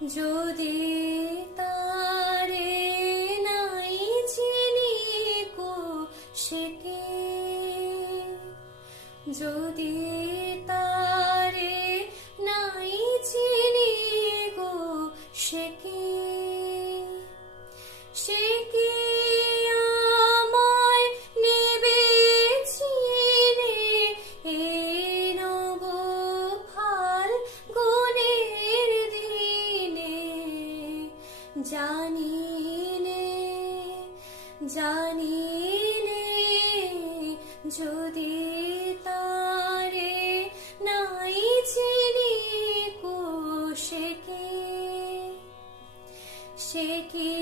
যদি তারে নাই চিনি গো সে কে, যদি তারে নাই চিনি গো সে কে, সে কি আমায় নেবে চিনে এই নব ফাল্গুনের দিনে। জানি নে জানি নে যদি তারে নাই চিনি গো সে কে, সে কি